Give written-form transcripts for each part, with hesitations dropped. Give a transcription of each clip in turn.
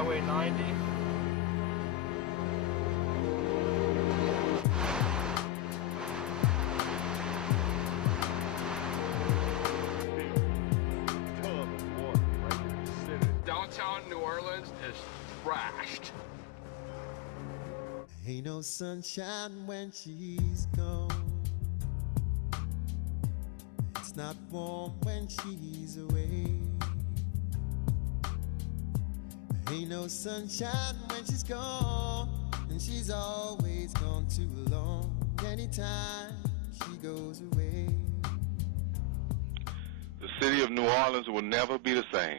Highway 90. Downtown New Orleans is trashed. Ain't no sunshine when she's gone. It's not warm when she's away. Ain't no sunshine when she's gone, and she's always gone too long. Anytime she goes away. The city of New Orleans will never be the same.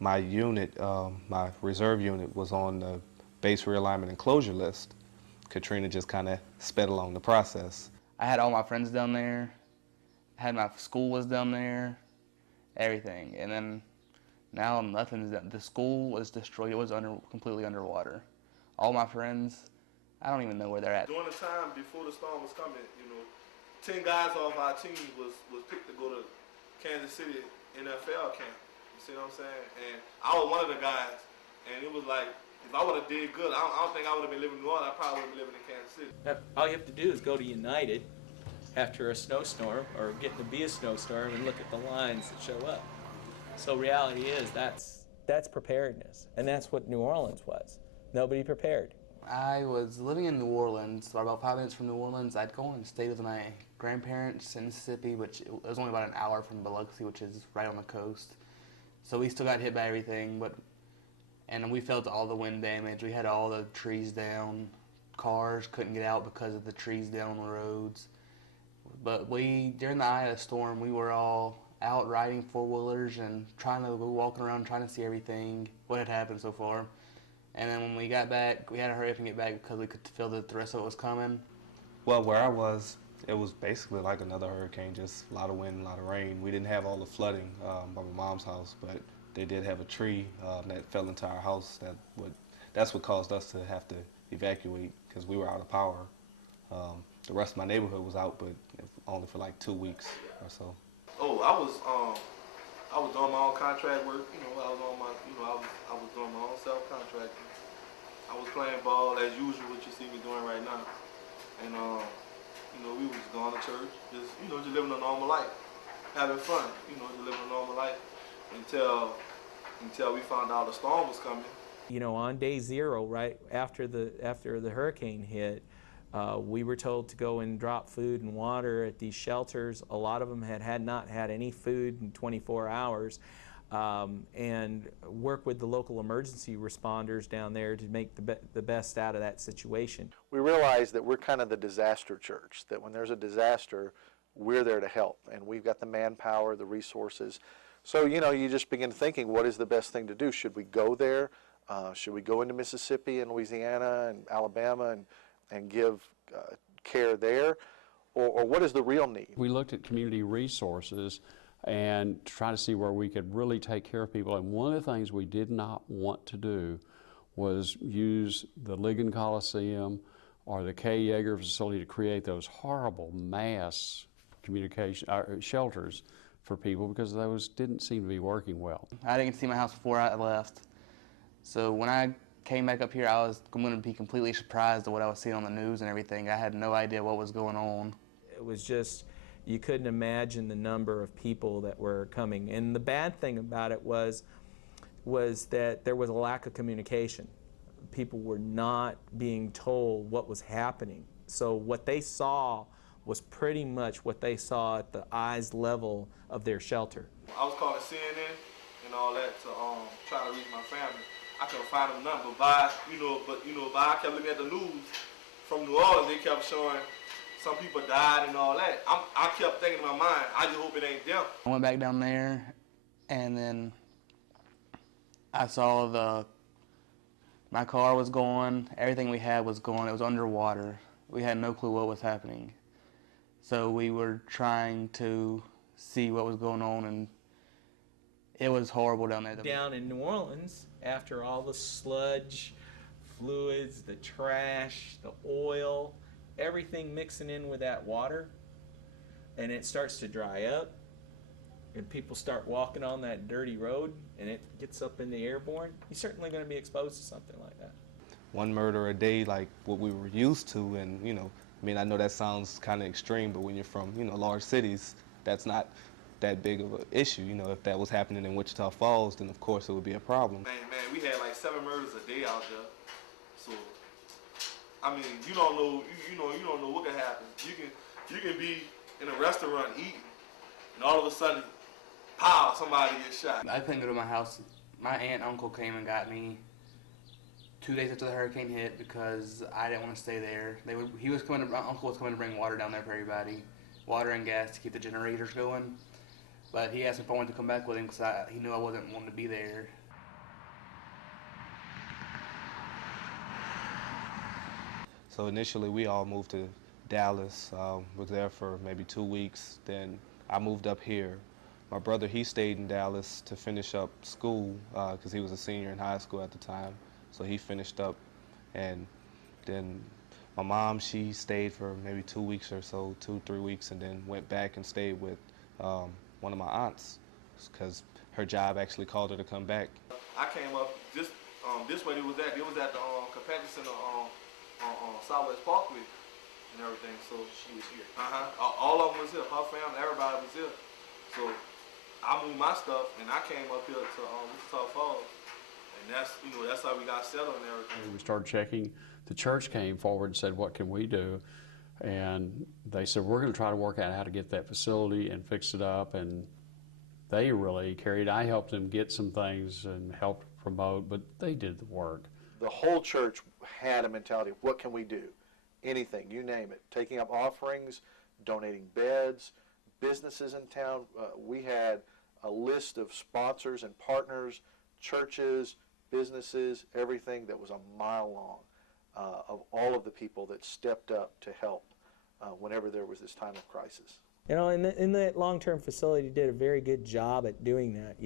My unit, my reserve unit, was on the base realignment and closure list. Katrina just kind of sped along the process. I had all my friends down there, had my school was down there, everything. And then now nothing's done. The school was destroyed. It was completely underwater. All my friends, I don't even know where they're at. During the time before the storm was coming, 10 guys off our team was picked to go to Kansas City NFL camp. You see what I'm saying? And I was one of the guys, and it was like, if I would have did good, I don't think I would have been living in New Orleans. I probably would have been living in Kansas City. All you have to do is go to United after a snowstorm or getting to be a snowstorm and look at the lines that show up. So reality is that's preparedness, and that's what New Orleans was. Nobody prepared. I was living in New Orleans, so about 5 minutes from New Orleans. I'd go and stay with my grandparents in Mississippi, which it was only about an hour from Biloxi, which is right on the coast. So we still got hit by everything, and we felt all the wind damage. We had all the trees down. Cars couldn't get out because of the trees down the roads. But during the eye of the storm, we were all out riding four-wheelers and walking around trying to see everything, what had happened so far. And then when we got back, we had to hurry up and get back because we could feel that the rest of it was coming. Well, where I was, it was basically like another hurricane, just a lot of wind, a lot of rain. We didn't have all the flooding by my mom's house, but they did have a tree that fell into our house. That's what caused us to have to evacuate because we were out of power. The rest of my neighborhood was out, but only for like 2 weeks or so. Oh, I was doing my own contract work. I was doing my own self-contracting. I was playing ball as usual, what you see me doing right now. And we was going to church, just living a normal life, having fun. Just living a normal life until we found out the storm was coming. On day zero, right after the hurricane hit, we were told to go and drop food and water at these shelters. A lot of them had not had any food in 24 hours, and work with the local emergency responders down there to make the best out of that situation. We realize that we're kind of the disaster church, that when there's a disaster, we're there to help, and we've got the manpower, the resources. So, you just begin thinking, what is the best thing to do? Should we go there? Should we go into Mississippi and Louisiana and Alabama and give care there, or what is the real need? We looked at community resources and try to see where we could really take care of people, and one of the things we did not want to do was use the Ligon Coliseum or the Kay Yeager facility to create those horrible mass communication shelters for people, because those didn't seem to be working well. I didn't see my house before I left, so when I came back up here, I was going to be completely surprised at what I was seeing on the news and everything. I had no idea what was going on. It was just, you couldn't imagine the number of people that were coming. And the bad thing about it was that there was a lack of communication. People were not being told what was happening. So what they saw was pretty much what they saw at the eyes level of their shelter. I was calling CNN and all that to try to reach my family. I couldn't find them number, but I kept looking at the news from New Orleans. They kept showing some people died and all that. I kept thinking in my mind, I just hope it ain't them. I went back down there, and then I saw my car was gone. Everything we had was gone. It was underwater. We had no clue what was happening. So we were trying to see what was going on, and it was horrible down there. Down in New Orleans, after all the sludge, fluids, the trash, the oil, everything mixing in with that water, and it starts to dry up, and people start walking on that dirty road and it gets up in the airborne, you're certainly going to be exposed to something like that. One murder a day, like what we were used to, and I mean, I know that sounds kind of extreme, but when you're from large cities, that's not that big of an issue. If that was happening in Wichita Falls, then of course it would be a problem. Man, we had like 7 murders a day out there. So, I mean, you don't know what can happen. You can be in a restaurant eating, and all of a sudden, pow, somebody gets shot. I couldn't go to my house. My aunt and uncle came and got me 2 days after the hurricane hit because I didn't want to stay there. My uncle was coming to bring water down there for everybody, water and gas to keep the generators going. But he asked if I wanted to come back with him because he knew I wasn't wanting to be there. So initially we all moved to Dallas, was there for maybe 2 weeks. Then I moved up here. My brother, he stayed in Dallas to finish up school because he was a senior in high school at the time. So he finished up, and then my mom, she stayed for maybe 2 weeks or so, 2-3 weeks, and then went back and stayed with one of my aunts because her job actually called her to come back. I came up just this way. It was at the Companion Center on Southwest Parkway and everything. So she was here. All of them was here. Her family, everybody was here. So I moved my stuff and I came up here to Wichita Falls, and that's how we got settled and everything. We started checking. The church came forward and said, "What can we do?" And they said, "We're going to try to work out how to get that facility and fix it up." And they really carried. I helped them get some things and helped promote, but they did the work. The whole church had a mentality of what can we do? Anything, you name it. Taking up offerings, donating beds, businesses in town. We had a list of sponsors and partners, churches, businesses, everything that was a mile long of all of the people that stepped up to help whenever there was this time of crisis. In that long-term facility did a very good job at doing that.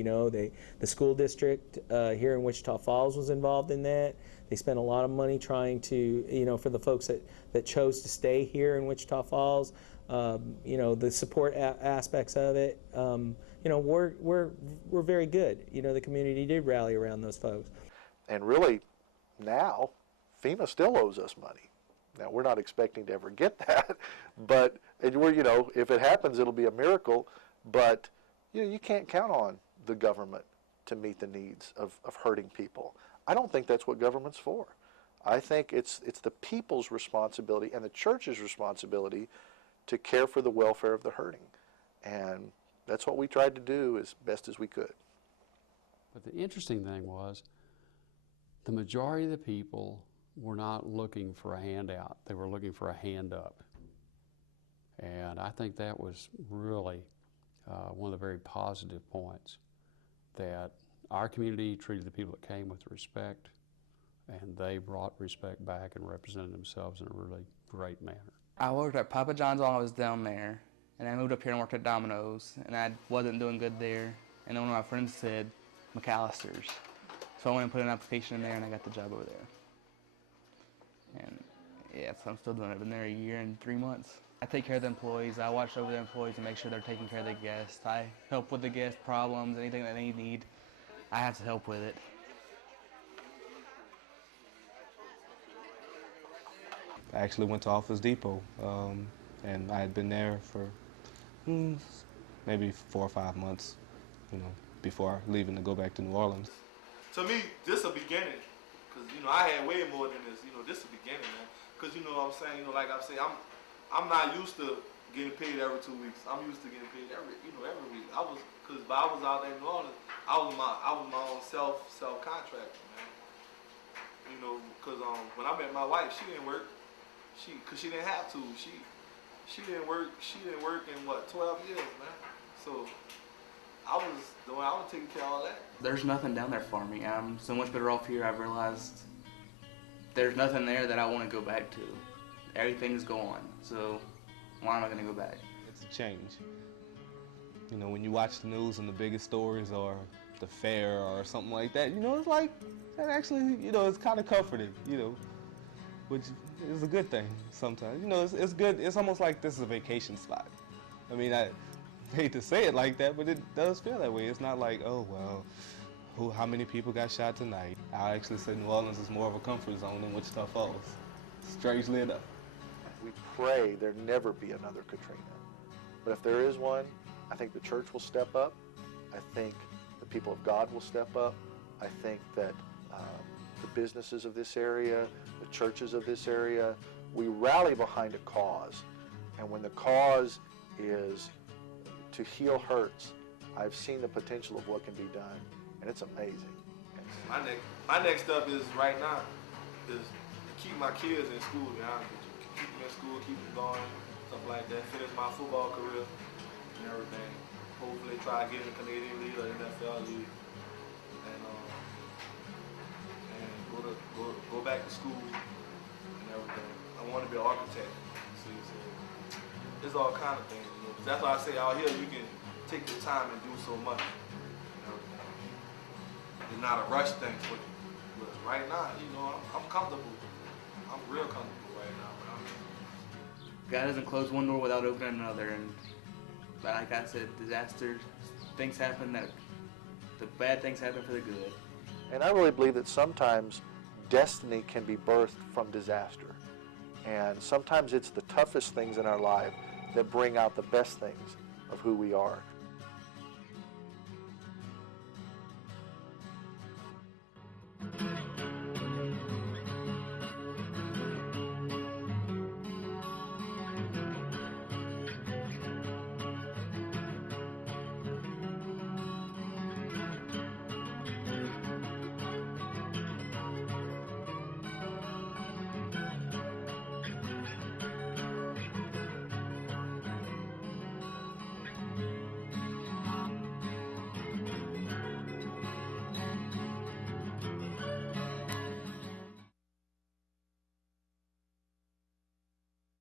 The school district here in Wichita Falls was involved in that. They spent a lot of money trying to, for the folks that chose to stay here in Wichita Falls, the support aspects of it, we're very good. The community did rally around those folks. And really, now, FEMA still owes us money. Now, we're not expecting to ever get that, but if it happens, it'll be a miracle. But you can't count on the government to meet the needs of hurting people. I don't think that's what government's for. I think it's the people's responsibility and the church's responsibility to care for the welfare of the hurting. And that's what we tried to do as best as we could. But the interesting thing was, the majority of the people were not looking for a handout. They were looking for a hand up. And I think that was really one of the very positive points, that our community treated the people that came with respect, and they brought respect back and represented themselves in a really great manner. I worked at Papa John's while I was down there, and I moved up here and worked at Domino's, and I wasn't doing good there. And then one of my friends said, McAllister's. So I went and put an application in there, and I got the job over there. And yeah, so I'm still doing it. I've been there 1 year and 3 months. I take care of the employees. I watch over the employees and make sure they're taking care of the guests. I help with the guest problems, anything that they need. I have to help with it. I actually went to Office Depot, and I had been there for maybe 4 or 5 months, before leaving to go back to New Orleans. To me, this a beginning, because I had way more than this. This a beginning, man. Because what I'm saying, like I say, I'm not used to getting paid every 2 weeks. I'm used to getting paid every week. I was out there in New Orleans. I was my own self contractor, man. Because when I met my wife, she didn't work. Because she didn't have to. She didn't work. She didn't work in 12 years, man. So I was taking care of all that. There's nothing down there for me. I'm so much better off here. I've realized there's nothing there that I want to go back to. Everything's gone. So why am I going to go back? It's a change. When you watch the news and the biggest stories or the fair or something like that, it's like, that actually, it's kind of comforting, which is a good thing sometimes. It's good. It's almost like this is a vacation spot. I mean, hate to say it like that, but it does feel that way. It's not like, oh, well, how many people got shot tonight? I actually say New Orleans is more of a comfort zone than Wichita Falls, strangely enough. We pray there never be another Katrina. But if there is one, I think the church will step up. I think the people of God will step up. I think that the businesses of this area, the churches of this area, we rally behind a cause. And when the cause is to heal hurts, I've seen the potential of what can be done, and it's amazing. My next step is right now is to keep my kids in school, to be honest with you. Keep them in school, keep them going, stuff like that. Finish my football career and everything. Hopefully try to get in the Canadian League or NFL League. And go back to school and everything. I want to be an architect. See, so there's all kind of things. You know? That's why I say out here you can take your time and do so much. And everything. It's not a rush thing for you. But right now, you know, I'm comfortable. I'm real comfortable right now. God doesn't close one door without opening another, and like I said, disasters, things happen the bad things happen for the good. And I really believe that sometimes destiny can be birthed from disaster. And sometimes it's the toughest things in our life that bring out the best things of who we are.